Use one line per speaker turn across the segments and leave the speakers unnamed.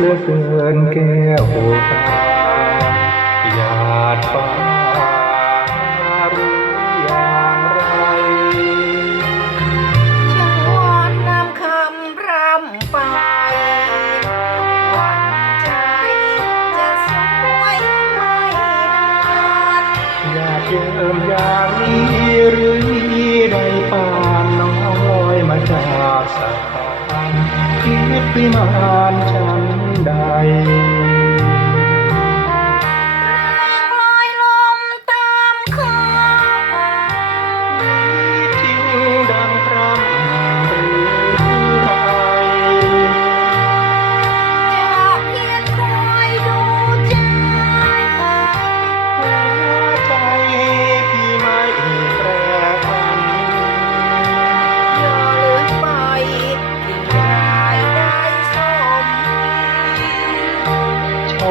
เลื่อนแก้วตาหยาดฟ้าหรืออย่างไร
ช่างวอนนำคำร่ำไป หวันใจจะสวยไม่นาน
อยากเยิมอย่างนี้หรือในป่านน้อยมาจากสะพานคิดวิมานฉัน ใ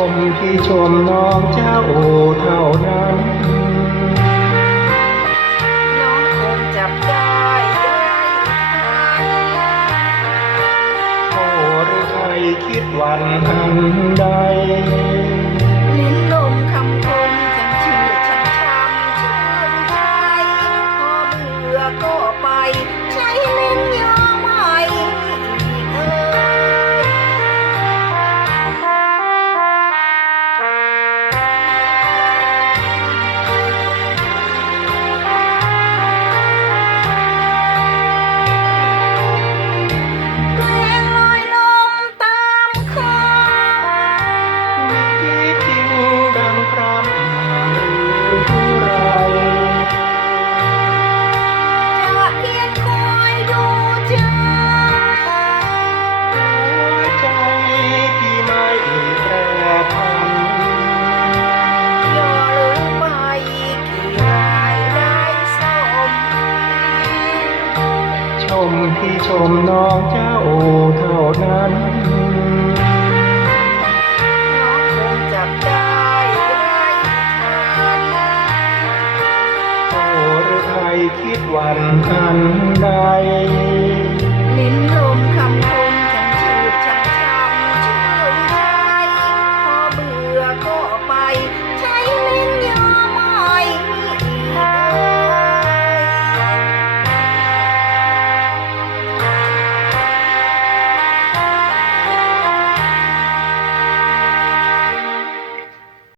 ม
ที่
ชมน้องเจ้าเท่านั้น
น้องคงจับได้ได้
โอ้หรือใครคิดวันอันใด
ลิ้นลมคำคมฉันชื่อฉันช้ำชื่นใจพอเบื่อก็ไป ชมที่ชมน้องเจ้าเท่า
นั้นโอ้หรือ
ใครคิด
วัน
อันใด